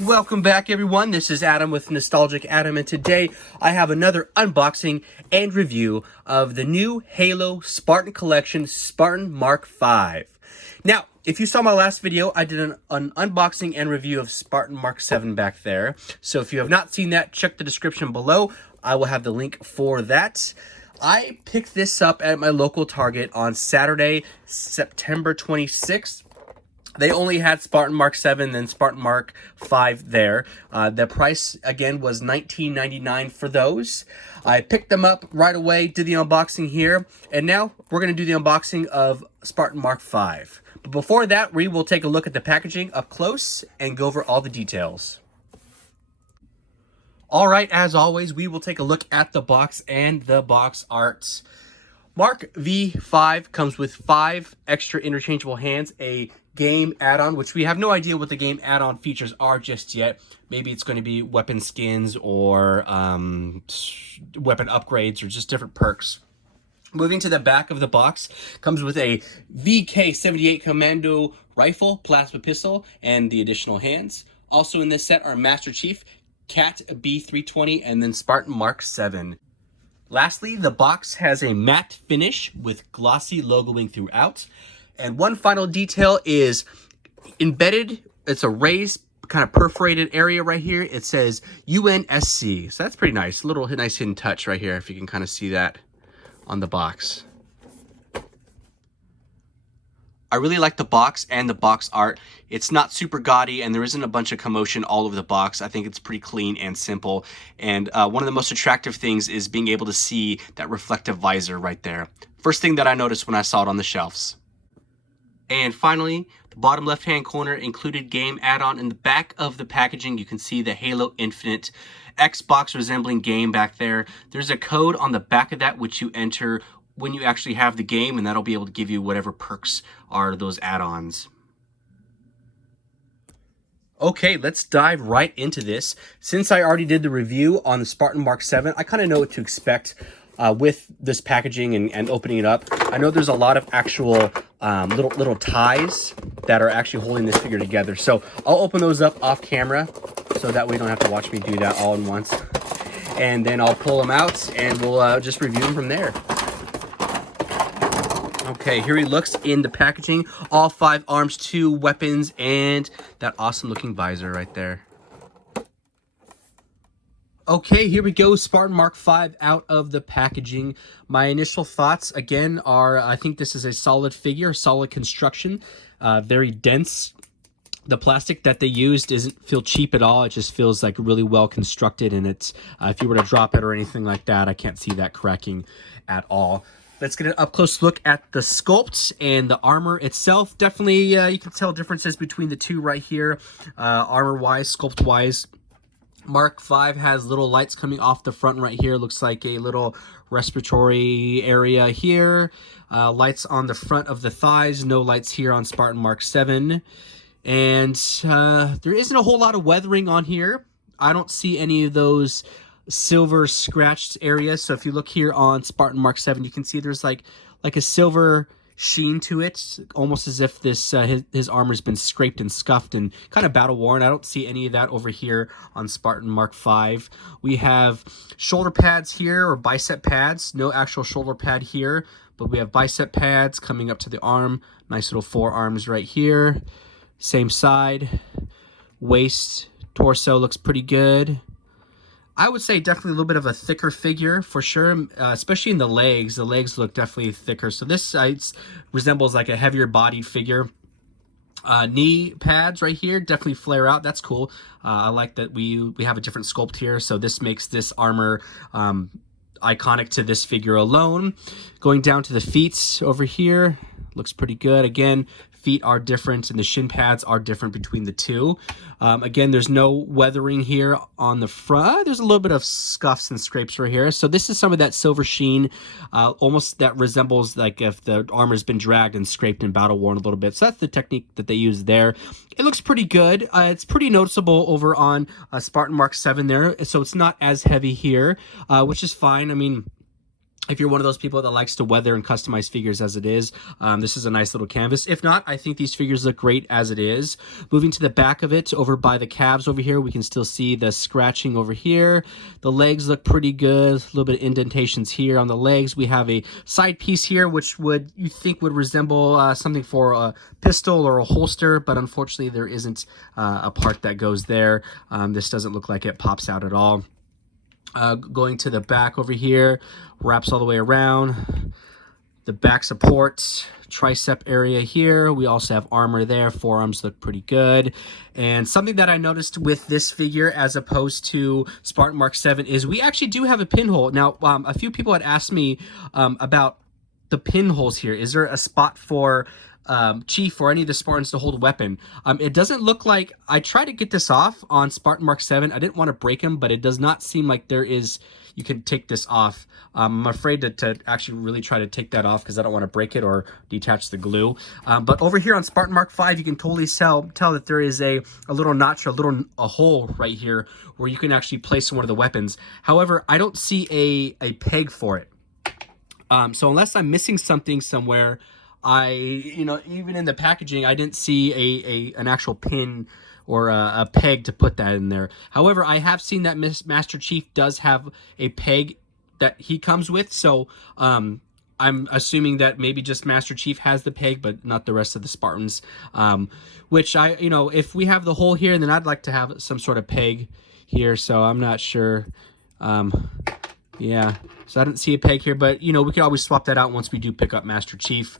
Welcome back, everyone. This is Adam with Nostalgic Adam, and today I have another unboxing and review of the new Halo Spartan Collection Spartan Mark V. Now, if you saw my last video, I did an unboxing and review of Spartan Mark VII back there. So if you have not seen that, check the description below. I will have the link for that. I picked this up at my local Target on Saturday, September 26th. They only had Spartan Mark VII and Spartan Mark V there. The price, again, was $19.99 for those. I picked them up right away, did the unboxing here, and now we're going to do the unboxing of Spartan Mark V. But before that, we will take a look at the packaging up close and go over all the details. All right, as always, we will take a look at the box and the box art. Mark V5 comes with 5 extra interchangeable hands, a game add-on, which we have no idea what the game add-on features are just yet. Maybe it's going to be weapon skins or weapon upgrades or just different perks. Moving to the back of the box, comes with a VK-78 Commando rifle, plasma pistol, and the additional hands. Also in this set are Master Chief, Cat B320, and then Spartan Mark VII. Lastly, the box has a matte finish with glossy logoing throughout. And one final detail is embedded, it's a raised kind of perforated area right here. It says UNSC. So that's pretty nice. A little nice hidden touch right here, if you can kind of see that on the box. I really like the box and the box art. It's not super gaudy and there isn't a bunch of commotion all over the box. I think it's pretty clean and simple. And one of the most attractive things is being able to see that reflective visor right there. First thing that I noticed when I saw it on the shelves. And finally, the bottom left-hand corner included game add-on. In the back of the packaging, you can see the Halo Infinite Xbox resembling game back there. There's a code on the back of that which you enter when you actually have the game, and that'll be able to give you whatever perks are those add-ons. Okay, let's dive right into this. Since I already did the review on the Spartan Mark VII, I kind of know what to expect with this packaging and opening it up. I know there's a lot of actual little ties that are actually holding this figure together. So I'll open those up off camera so that way you don't have to watch me do that all at once. And then I'll pull them out and we'll just review them from there. Okay, here he looks in the packaging. All 5 arms, 2 weapons, and that awesome looking visor right there. Okay, here we go. Spartan Mark V out of the packaging. My initial thoughts, again, are I think this is a solid figure, solid construction, very dense. The plastic that they used doesn't feel cheap at all. It just feels like really well constructed, and it's if you were to drop it or anything like that, I can't see that cracking at all. Let's get an up-close look at the sculpt and the armor itself. Definitely, you can tell differences between the two right here, armor-wise, sculpt-wise. Mark V has little lights coming off the front right here. Looks like a little respiratory area here. Lights on the front of the thighs. No lights here on Spartan Mark VII. And there isn't a whole lot of weathering on here. I don't see any of those silver scratched areas. So if you look here on Spartan Mark VII, you can see there's like a silver sheen to it, almost as if this his armor's been scraped and scuffed and kind of battle worn. I don't see any of that over here on Spartan Mark V. We have shoulder pads here, or bicep pads. No actual shoulder pad here, but we have bicep pads coming up to the arm. Nice little forearms right here. Same side. Waist, torso looks pretty good. I would say definitely a little bit of a thicker figure for sure, especially in the legs. The legs look definitely thicker. So this resembles like a heavier bodied figure. Knee pads right here definitely flare out. That's cool. I like that we have a different sculpt here. So this makes this armor iconic to this figure alone. Going down to the feet over here, looks pretty good. Again, feet are different and the shin pads are different between the two. Again, there's no weathering here on the front. There's a little bit of scuffs and scrapes right here. So this is some of that silver sheen, almost that resembles like if the armor's been dragged and scraped and battle worn a little bit. So that's the technique that they use there. It looks pretty good. It's pretty noticeable over on Spartan Mark VII there. So it's not as heavy here, which is fine. I mean, If you're one of those people that likes to weather and customize figures as it is, this is a nice little canvas. If not, I think these figures look great as it is. Moving to the back of it, over by the calves over here, we can still see the scratching over here. The legs look pretty good. A little bit of indentations here on the legs. We have a side piece here, which you think would resemble something for a pistol or a holster, but unfortunately there isn't a part that goes there. This doesn't look like it pops out at all. Going to the back over here, wraps all the way around. The back supports, tricep area here. We also have armor there. Forearms look pretty good. And something that I noticed with this figure as opposed to Spartan Mark VII is we actually do have a pinhole. Now, a few people had asked me about the pinholes here. Is there a spot for Chief or any of the Spartans to hold a weapon? It doesn't look like, I tried to get this off on Spartan Mark VII. I didn't want to break him, but it does not seem like there is, you can take this off. I'm afraid to actually really try to take that off because I don't want to break it or detach the glue. But over here on Spartan Mark V, you can totally tell that there is a little notch, a hole right here where you can actually place one of the weapons. However, I don't see a peg for it. So unless I'm missing something somewhere, even in the packaging, I didn't see an actual pin or a peg to put that in there. However, I have seen that Master Chief does have a peg that he comes with. So I'm assuming that maybe just Master Chief has the peg, but not the rest of the Spartans. Which if we have the hole here, then I'd like to have some sort of peg here. So I'm not sure. Yeah, so I didn't see a peg here, but we could always swap that out once we do pick up Master Chief.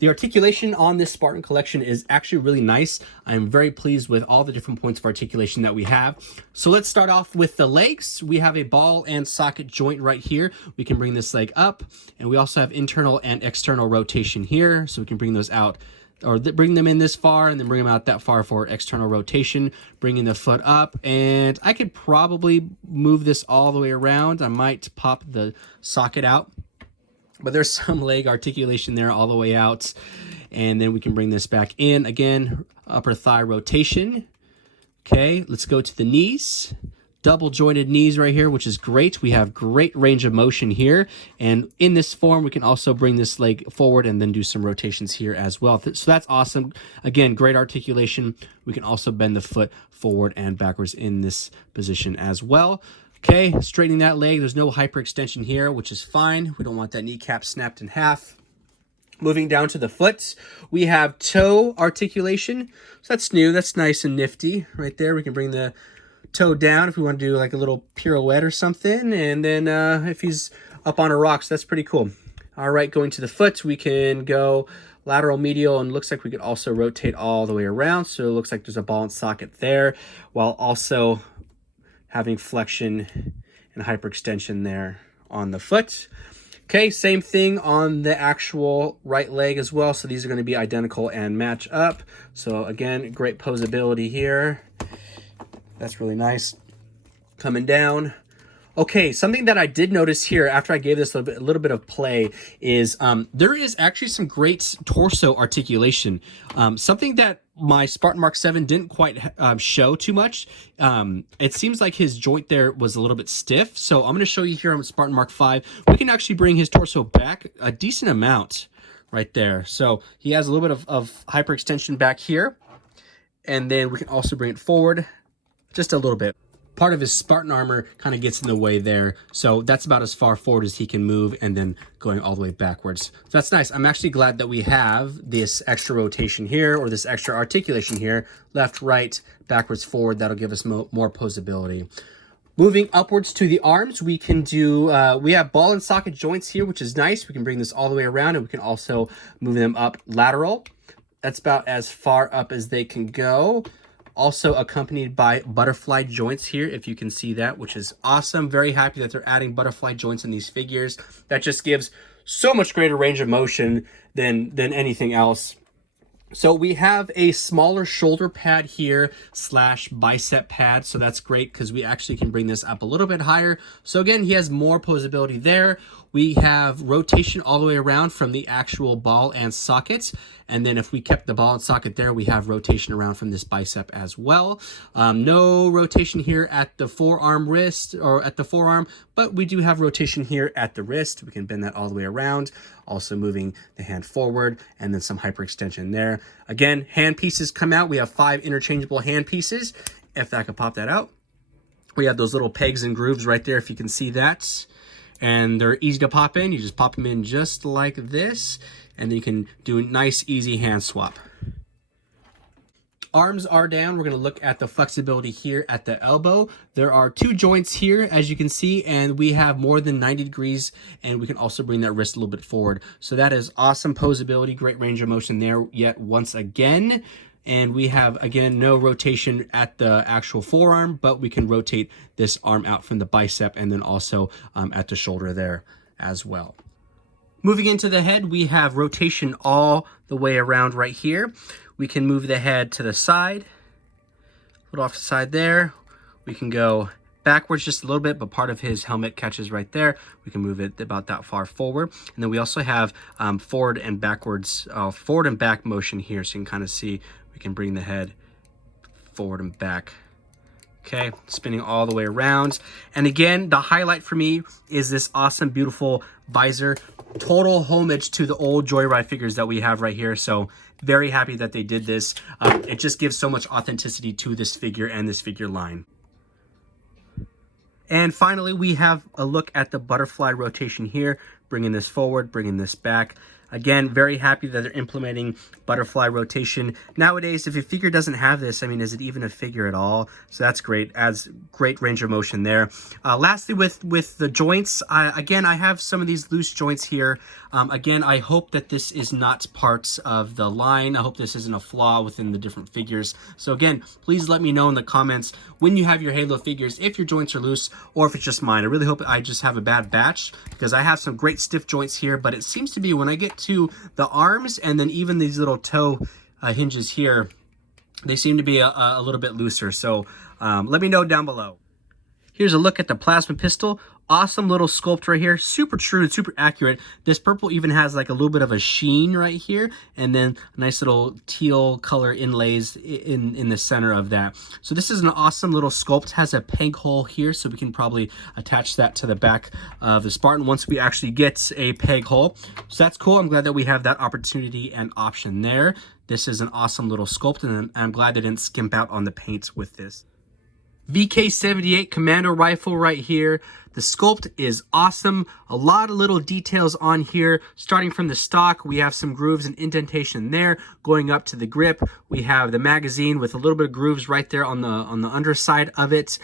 The articulation on this Spartan collection is actually really nice. I'm very pleased with all the different points of articulation that we have. So let's start off with the legs. We have a ball and socket joint right here. We can bring this leg up, and we also have internal and external rotation here. So we can bring those out, or bring them in this far and then bring them out that far for external rotation, bringing the foot up. And I could probably move this all the way around. I might pop the socket out, but there's some leg articulation there all the way out. And then we can bring this back in. Again, upper thigh rotation. Okay, let's go to the knees. Double jointed knees right here, which is great. We have great range of motion here. And in this form, we can also bring this leg forward and then do some rotations here as well. So that's awesome. Again, great articulation. We can also bend the foot forward and backwards in this position as well. Okay, straightening that leg. There's no hyperextension here, which is fine. We don't want that kneecap snapped in half. Moving down to the foot, we have toe articulation. So that's new. That's nice and nifty right there. We can bring the toe down if we want to do like a little pirouette or something. And then if he's up on a rock, so that's pretty cool. All right, going to the foot, we can go lateral, medial, and looks like we could also rotate all the way around. So it looks like there's a ball and socket there, while also having flexion and hyperextension there on the foot. Okay, same thing on the actual right leg as well. So these are going to be identical and match up. So again, great posability here. That's really nice. Coming down. Okay, something that I did notice here after I gave this a little bit of play is there is actually some great torso articulation. Something that my Spartan Mark VII didn't quite show too much. It seems like his joint there was a little bit stiff. So I'm going to show you here on Spartan Mark V. We can actually bring his torso back a decent amount right there. So he has a little bit of hyperextension back here. And then we can also bring it forward just a little bit. Part of his Spartan armor kind of gets in the way there. So that's about as far forward as he can move, and then going all the way backwards. So that's nice. I'm actually glad that we have this extra rotation here, or this extra articulation here. Left, right, backwards, forward. That'll give us more posability. Moving upwards to the arms, we can do, we have ball and socket joints here, which is nice. We can bring this all the way around, and we can also move them up lateral. That's about as far up as they can go. Also accompanied by butterfly joints here, if you can see that, which is awesome. Very happy that they're adding butterfly joints in these figures. That just gives so much greater range of motion than anything else. So we have a smaller shoulder pad here / bicep pad. So that's great because we actually can bring this up a little bit higher. So again, he has more posability there. We have rotation all the way around from the actual ball and socket. And then if we kept the ball and socket there, we have rotation around from this bicep as well. No rotation here at the forearm wrist or at the forearm, but we do have rotation here at the wrist. We can bend that all the way around, also moving the hand forward, and then some hyperextension there. Again, hand pieces come out. We have 5 interchangeable hand pieces, if I could pop that out. We have those little pegs and grooves right there, if you can see that. And they're easy to pop in. You just pop them in just like this, and then you can do a nice, easy hand swap. Arms are down. We're going to look at the flexibility here at the elbow. There are 2 joints here, as you can see, and we have more than 90 degrees, and we can also bring that wrist a little bit forward. So that is awesome posability, great range of motion there yet once again. And we have, again, no rotation at the actual forearm, but we can rotate this arm out from the bicep and then also at the shoulder there as well. Moving into the head, we have rotation all the way around right here. We can move the head to the side, a little off the side there. We can go backwards just a little bit, but part of his helmet catches right there. We can move it about that far forward. And then we also have forward and back motion here. So you can kind of see, we can bring the head forward and back. Okay, spinning all the way around. And again, the highlight for me is this awesome, beautiful visor. Total homage to the old Joyride figures that we have right here. So very happy that they did this. It just gives so much authenticity to this figure and this figure line. And finally, we have a look at the butterfly rotation here, bringing this forward, bringing this back. Again, very happy that they're implementing butterfly rotation. Nowadays, if your figure doesn't have this, I mean, is it even a figure at all? So that's great, adds great range of motion there. Lastly, with the joints, again, I have some of these loose joints here. Again, I hope that this is not part of the line. I hope this isn't a flaw within the different figures. So again, please let me know in the comments when you have your Halo figures, if your joints are loose or if it's just mine. I really hope I just have a bad batch, because I have some great stiff joints here, but it seems to be when I get to the arms and then even these little toe hinges here, they seem to be a little bit looser. So let me know down below. Here's a look at the plasma pistol. Awesome little sculpt right here, super true and super accurate. This purple even has like a little bit of a sheen right here, and then a nice little teal color inlays in the center of that. So this is an awesome little sculpt. Has a peg hole here, so we can probably attach that to the back of the Spartan once we actually get a peg hole. So that's cool. I'm glad that we have that opportunity and option there. This is an awesome little sculpt, and I'm glad they didn't skimp out on the paint with this. VK78 commando rifle right here. The sculpt is awesome. A lot of little details on here. Starting from the stock, we have some grooves and indentation there. Going up to the grip, we have the magazine with a little bit of grooves right there on the underside of it.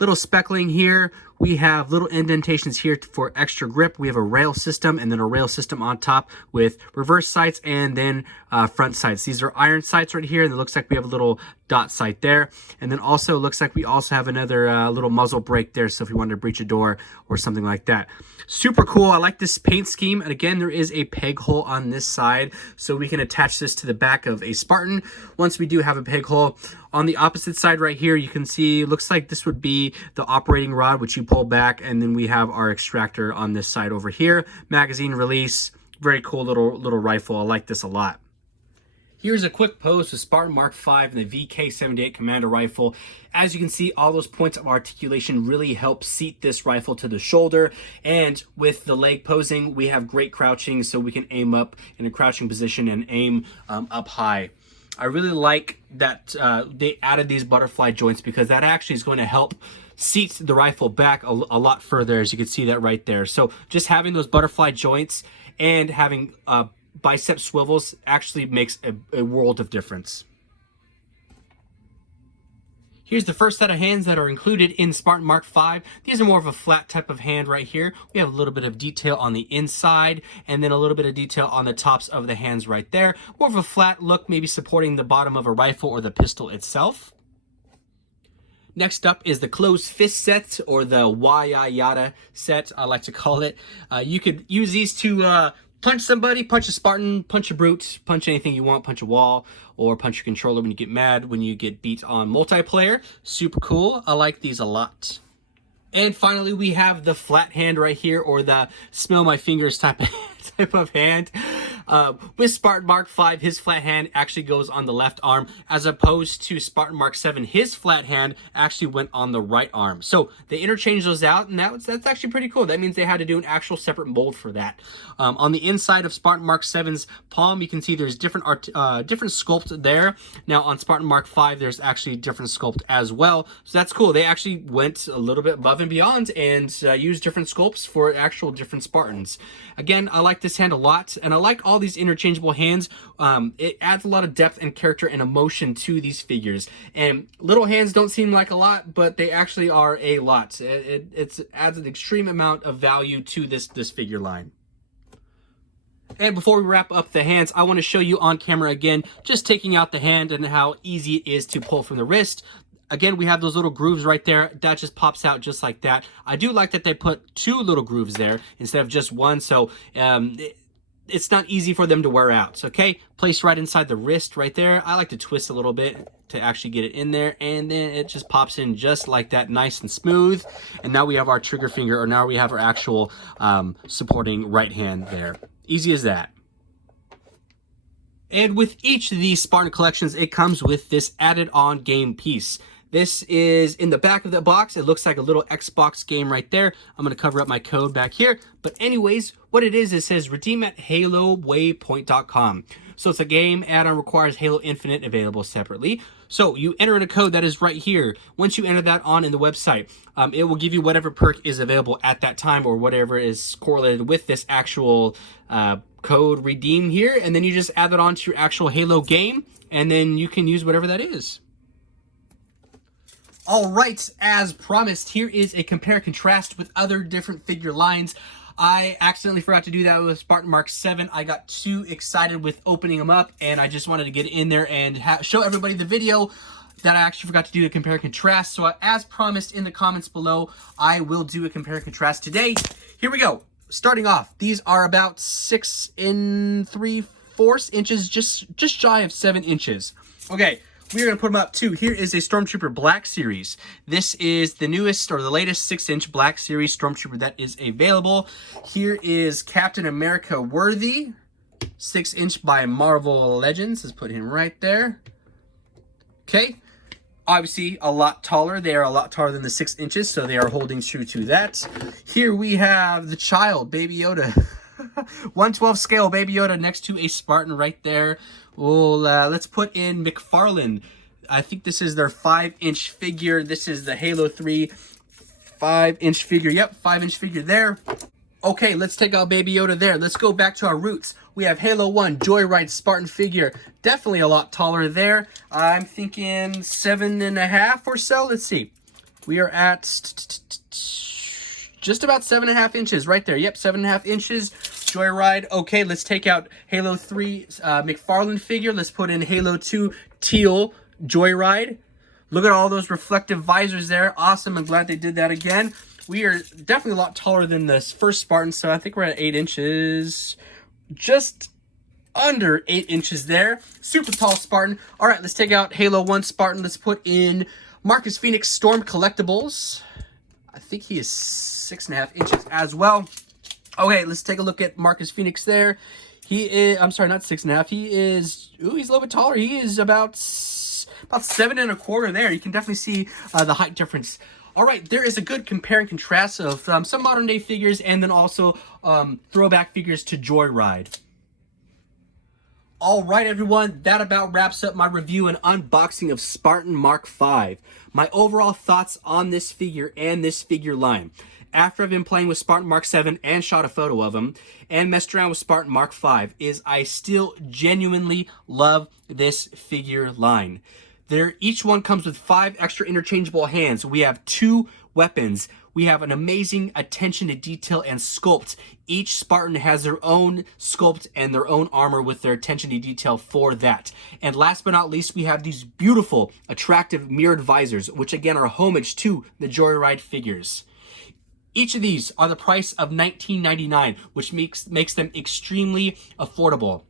Little speckling here. We have little indentations here for extra grip. We have a rail system and then a rail system on top with reverse sights and then front sights. These are iron sights right here, and it looks like we have a little dot sight there. And then also looks like we also have another little muzzle brake there, so if you wanted to breach a door or something like that. Super cool. I like this paint scheme. And again, there is a peg hole on this side, so we can attach this to the back of a Spartan once we do have a peg hole. On the opposite side right here, you can see, looks like this would be the operating rod, which you pull back, and then we have our extractor on this side over here. Magazine release. Very cool little rifle. I like this a lot. Here's a quick pose with Spartan Mark V and the VK78 Commando rifle. As you can see, all those points of articulation really help seat this rifle to the shoulder. And with the leg posing, we have great crouching, so we can aim up in a crouching position and aim up high. I really like that they added these butterfly joints, because that actually is going to help seat the rifle back a lot further, as you can see that right there. So just having those butterfly joints and having bicep swivels actually makes a world of difference. Here's the first set of hands that are included in Spartan Mark V. These are more of a flat type of hand right here. We have a little bit of detail on the inside and then a little bit of detail on the tops of the hands right there. More of a flat look, maybe supporting the bottom of a rifle or the pistol itself. Next up is the closed fist set, or the Yada set, I like to call it. You could use these to punch somebody, punch a Spartan, punch a brute, punch anything you want, punch a wall, or punch your controller when you get mad, when you get beat on multiplayer. Super cool. I like these a lot. And finally, we have the flat hand right here, or the smell my fingers type of hand. With Spartan Mark V, his flat hand actually goes on the left arm, as opposed to Spartan Mark VII, his flat hand actually went on the right arm. So they interchanged those out, and that's actually pretty cool. That means they had to do an actual separate mold for that. On the inside of Spartan Mark VII's palm, you can see there's different sculpt there. Now on Spartan Mark V, there's actually different sculpt as well. So that's cool. They actually went a little bit above and beyond and used different sculpts for actual different Spartans. Again, I like this hand a lot, and I like all these interchangeable hands. It adds a lot of depth and character and emotion to these figures. And little hands don't seem like a lot, but they actually are a lot. It adds an extreme amount of value to this figure line. And before we wrap up the hands, I want to show you on camera again, just taking out the hand and how easy it is to pull from the wrist. Again, we have those little grooves right there. That just pops out just like that. I do like that they put 2 little grooves there instead of just one, so it's not easy for them to wear out. So, okay, placed right inside the wrist right there. I like to twist a little bit to actually get it in there, and then it just pops in just like that, nice and smooth. And now we have our trigger finger, or now we have our actual supporting right hand there. Easy as that. And with each of these Spartan collections, it comes with this added on game piece. This is in the back of the box. It looks like a little Xbox game right there. I'm going to cover up my code back here. But anyways, what it is, it says redeem at HaloWaypoint.com. So it's a game add-on, requires Halo Infinite, available separately. So you enter in a code that is right here. Once you enter that on in the website, it will give you whatever perk is available at that time, or whatever is correlated with this actual code redeem here. And then you just add that on to your actual Halo game, and then you can use whatever that is. All right, as promised, here is a compare contrast with other different figure lines. I accidentally forgot to do that with Spartan Mark VII. I got too excited with opening them up, and I just wanted to get in there and show everybody the video that I actually forgot to do a compare and contrast. So as promised in the comments below, I will do a compare and contrast today. Here we go. Starting off, these are about 6 3/4 inches, just shy of 7 inches. Okay. We're going to put them up too. Here is a Stormtrooper Black Series. This is the newest or the latest 6-inch Black Series Stormtrooper that is available. Here is Captain America Worthy, 6-inch by Marvel Legends. Let's put him right there. Okay. Obviously, a lot taller. They are a lot taller than the 6 inches, so they are holding true to that. Here we have the child, Baby Yoda. 1/12 scale Baby Yoda next to a Spartan right there. Well, let's put in McFarlane. I think this is their 5-inch figure. This is the Halo 3 5-inch figure. Yep, 5-inch figure there. Okay, let's take out Baby Yoda there. Let's go back to our roots. We have Halo 1 Joyride Spartan figure. Definitely a lot taller there. I'm thinking 7.5 or so. Let's see. We are at just about 7.5 inches right there. Yep, 7.5 inches. Joyride. Okay, let's take out Halo 3 McFarlane figure. Let's put in Halo 2 Teal Joyride. Look at all those reflective visors there. Awesome. I'm glad they did that again. We are definitely a lot taller than this first Spartan, so I think we're at 8 inches. Just under 8 inches there. Super tall Spartan. All right, let's take out Halo 1 Spartan. Let's put in Marcus Phoenix Storm Collectibles. I think he is 6.5 inches as well. Okay, let's take a look at Marcus Phoenix there. He is, I'm sorry, not 6.5. He is, ooh, he's a little bit taller. He is about 7 1/4 there. You can definitely see the height difference. All right, there is a good compare and contrast of some modern day figures, and then also throwback figures to Joyride. All right, everyone, that about wraps up my review and unboxing of Spartan Mark V. My overall thoughts on this figure and this figure line. After I've been playing with Spartan Mark VII and shot a photo of him and messed around with Spartan Mark V, is I still genuinely love this figure line. Each one comes with 5 extra interchangeable hands. We have 2 weapons. We have an amazing attention to detail and sculpt. Each Spartan has their own sculpt and their own armor with their attention to detail for that. And last but not least, we have these beautiful, attractive mirrored visors, which again are homage to the Joyride figures. Each of these are the price of $19.99, which makes them extremely affordable.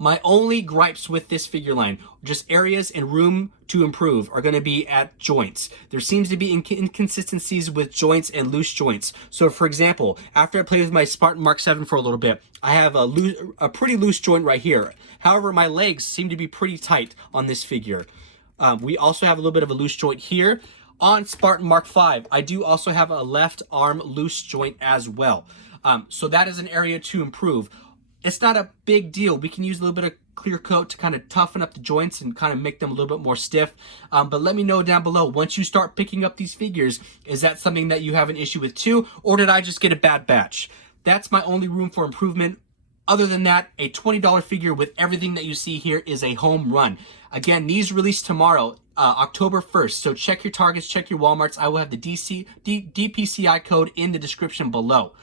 My only gripes with this figure line, just areas and room to improve, are going to be at joints. There seems to be inconsistencies with joints and loose joints. So for example, after I played with my Spartan Mark VII for a little bit, I have a pretty loose joint right here. However, my legs seem to be pretty tight on this figure. We also have a little bit of a loose joint here. On Spartan Mark V, I do also have a left arm loose joint as well. So that is an area to improve. It's not a big deal. We can use a little bit of clear coat to kind of toughen up the joints and kind of make them a little bit more stiff. But let me know down below, once you start picking up these figures, is that something that you have an issue with too? Or did I just get a bad batch? That's my only room for improvement. Other than that, a $20 figure with everything that you see here is a home run. Again, these release tomorrow, October 1st. So check your Targets, check your Walmarts. I will have the DPCI code in the description below.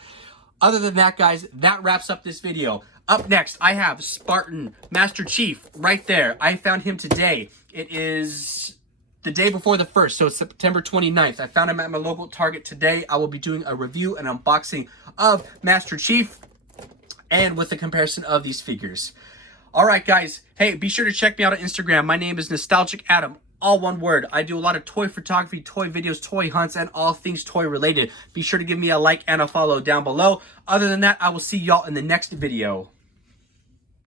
Other than that, guys, that wraps up this video. Up next, I have Spartan Master Chief right there. I found him today. It is the day before the 1st, so it's September 29th. I found him at my local Target today. I will be doing a review and unboxing of Master Chief and with a comparison of these figures. All right, guys. Hey, be sure to check me out on Instagram. My name is Nostalgic Addon. All one word. I do a lot of toy photography, toy videos, toy hunts, and all things toy related. Be sure to give me a like and a follow down below. Other than that, I will see y'all in the next video.